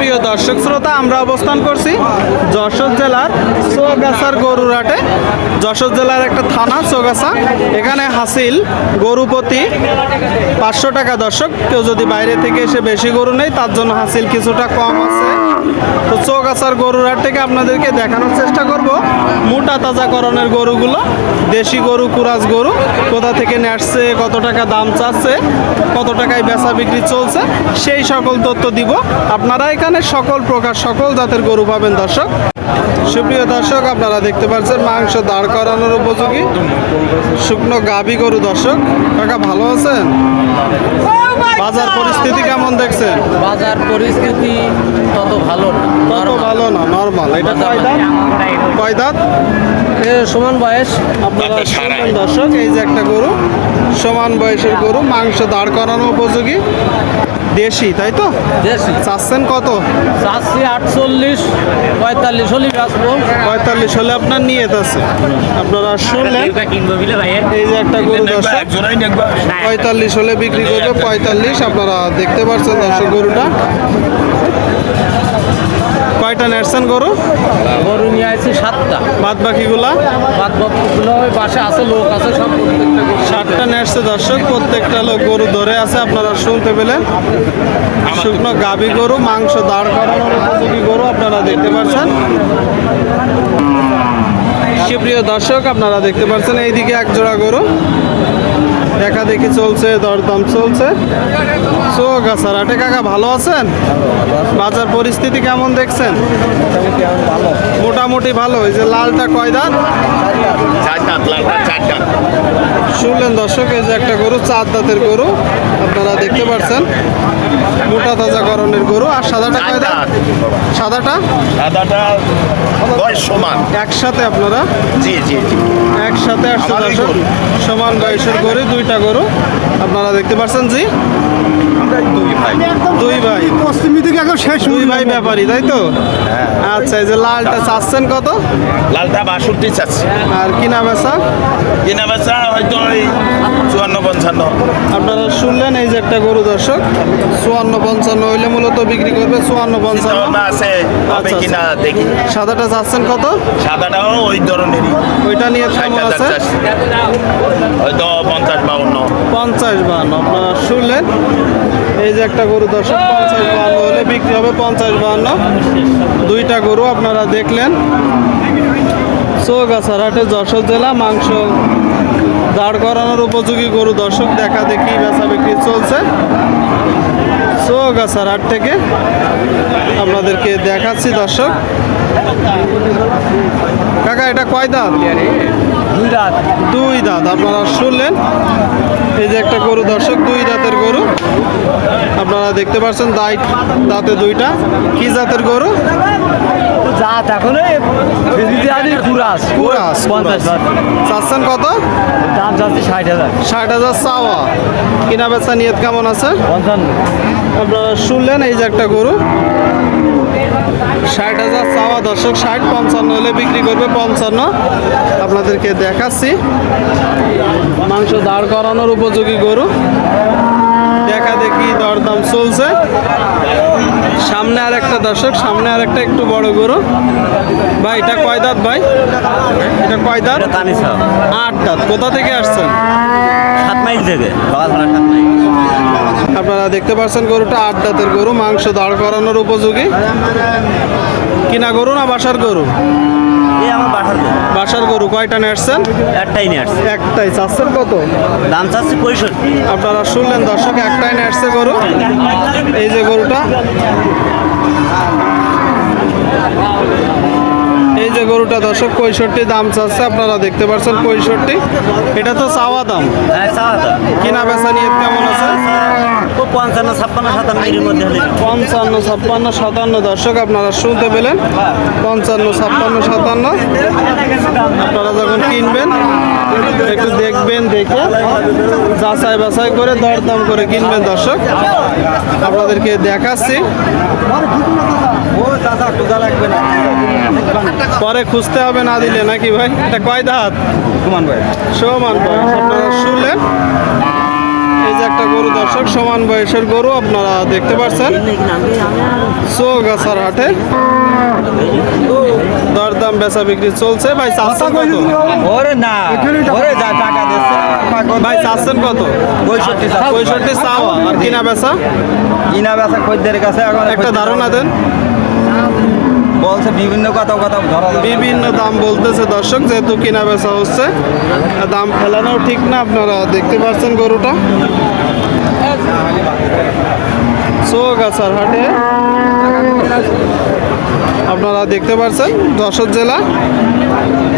সুপ্রিয় দর্শক শ্রোতা, আমরা অবস্থান করছি যশোর জেলার চৌগাছার গরুর হাটে। যশোর জেলার একটা থানা চৌগাছা। এখানে হাসিল গরু প্রতি 500 টাকা। দর্শক, কেউ যদি বাইরে থেকে এসে বেশি গরু নেই তার জন্য হাসিল কিছুটা কম আছে। তো চৌগাছার গরুর হাট থেকে আপনাদেরকে দেখানোর চেষ্টা করব মোটা তাজাকরণের গরুগুলো। দেশি গরু, কুরাজ গরু কোথা থেকে নিয়ে আসছে, কত টাকা দাম চাচ্ছে, কত টাকায় বেচা বিক্রি চলছে, সেই সকল তথ্য দিব। আপনারা এখানে সকল প্রকার সকল জাতের গরু পাবেন। দর্শক, সুপ্রিয় দর্শক, আপনারা দেখতে পাচ্ছেন মাংস দাঁড় করানোর উপযোগী শুকনো গাভী গরু। দর্শক কাকা, ভালো আছেন? বাজার পরিস্থিতি কেমন দেখছেন? বাজার পরিস্থিতি তত ভালো না, নরমাল। এটা কয় দাঁত? সমান বয়স। আপনারা শুনবেন দর্শক, এই যে একটা গরু, সমান বয়সের গরু, মাংস দাঁড় করানো উপযোগী, দেশি, তাই তো? দেশি। চাচ্ছেন কত? চাচ্ছি 48, 45 হলে বেচবো। 45 হলে আপনার নিয়ত আছে। আপনারা শুনলেন, এই যে একটা গরু দর্শক, 45 হলে বিক্রি করবে। 45 আপনারা দেখতে পাচ্ছেন দর্শক গরুটা। কয়টা নেড়ছেন গরু? গরু নিয়ে আসছি 7টা। বাদ বাকিগুলা? বাদ বাকিগুলো ওই পাশে আছে, লোক আছে, সব 7টা নেড়ছে দর্শক। প্রত্যেকটা লোক গরু ধরে আছে, আপনারা শুনতে পেলেন। শুকনো গাভী গরু, মাংস দাঁড় করানোর উপযোগী গরু আপনারা দেখতে পাচ্ছেন। সুপ্রিয় দর্শক, আপনারা দেখতে পাচ্ছেন এইদিকে এক জোড়া গরু দেখা দেখি চলছে, দরদাম চলছে চৌগাছার হাটে। কাকা, ভালো আছেন? বাজার পরিস্থিতি কেমন দেখছেন? মোটামুটি ভালো। এই যে লালটা কয় দাঁত? শুনলেন দর্শক, এই যে একটা গরু, 4 দাঁতের গরু আপনারা দেখতে পাচ্ছেন, মোটা তাজাকরণের গরু। আর সাদাটা কয় দাঁত? সাদাটা সমান একসাথে আপনারা? জি জি জি, একসাথে আসছে দর্শক, সমান বয়সের গরু, 2টা গরু আপনারা দেখতে পাচ্ছেন। জি, দুই ভাই পশ্চিমী দিকে এখন শেষ। 2 ভাই ব্যাপারী, তাই তো? আচ্ছা, এই যে লালটা চাচ্ছেন কত? লালটা 62 চাচ্ছে। আর কিনা বেচা? কিনা বেচা হয়তো ওই 54-55। আপনারা শুনলেন, এই যে একটা গরু দর্শক, 54-55 হইলে মূলত বিক্রি করবে। 54-55 আছে, হবে কিনা দেখি। সাদাটা চাচ্ছেন কত? সাদাটাও ওই ধরনেরই, ওইটা নিয়ে কেমন আছে? হয়তো 50-52। 50-52 আপনারা শুনলেন, এই যে একটা গরু দর্শক, 50-52 হলে বিক্রি হবে। 50-52 2টা গরু আপনারা দেখলেন। চৌগাছার হাটে, যশোর জেলা, মাংস দাঁড় করানোর উপযোগী গরু দর্শক দেখা দেখি বেচা বিক্রি চলছে চৌগাছার হাট থেকে আপনাদেরকে দেখাচ্ছি দর্শক। কাকা, এটা কয় দাঁত? 2 দাঁত। 2 দাঁত আপনারা শুনলেন, এই যে একটা গরু দর্শক, 2 দাঁতের গরু আপনারা দেখতে পাচ্ছেন। দাঁতে 2টা। কি জাতের গরু? জাত এখন কুরাস। 50 চাচ্ছেন কত? দাম চাচ্ছি 60,000। 60,000 চাওয়া। কিনা বেচা নিয়ত কেমন আছে? 55। আপনারা শুনলেন, এই যে একটা গরু, 60,000 চাওয়া দর্শক। 60-55 হলে বিক্রি করবে। 55 আপনাদেরকে দেখাচ্ছি। মাংস দাঁড় করানোর উপযোগী গরু দেখা দেখি দরদাম চলছে। সামনে আর একটা দর্শক, সামনে আর একটা একটু বড় গরু। ভাই, এটা কয় দাঁত? ভাই, এটা কয় দাঁত? 8 দাঁত। কোথা থেকে আসছেন? 7 মাইল থেকে। আপনারা দেখতে পাচ্ছেন গরুটা 8 দাঁতের গরু, মাংস দাঁড় করানোর উপযোগী। কিনা গরু না বাসার গরু? আমার বাসার গরু। কয়টা নেড়ছেন? একটাই নিয়ে আসছে। একটাই। চাচ্ছেন কত? দাম চাচ্ছি 65। আপনারা শুনলেন দর্শক, একটাই নেড়ছে গরু। এই যে গরুটা, এই যে গরুটা দর্শক 65 দাম চাচ্ছে। আপনারা দেখতে পাচ্ছেন 65। এটা তো চাওয়া দাম। কিনা বেচা নিয়ে কেমন আছে? 55-56-57 মধ্যে হলে 55-56-57 দর্শক আপনারা শুনতে পেলেন। 55-56-57 আপনারা যখন কিনবেন একটু দেখবেন, দেখে যাচাই বাছাই করে দরদাম করে কিনবেন দর্শক। আপনাদেরকে দেখাচ্ছি, পরে খুঁজতে হবে না দিলে নাকি ভাই? এটা কয় দাঁত? সমান ভাই। সমান বয়স। আপনারা শুনলেন, এই যে একটা গরু দর্শক, সমান বয়সের গরু আপনারা দেখতে পাচ্ছেন চৌগাছার হাটে। দরদাম বেচা বিক্রি চলছে। ভাই চাচ্ছেন কত? ওরে না ওরে যা টাকা দিচ্ছে ভাই চাচ্ছেন কত? 65 চাওয়া। আর কিনা বেচা কিনা বেচা খদ্দের কাছে এখন একটা ধারণা দেন। বলছে বিভিন্ন কথা ধরা যাবে। বিভিন্ন দাম বলতেছে দর্শক, যেহেতু কিনা বেচা হচ্ছে, দাম ফেলানো ঠিক না। আপনারা দেখতে পাচ্ছেন গরুটা চৌগাছার হাটে, আপনারা দেখতে পাচ্ছেন যশোর জেলা।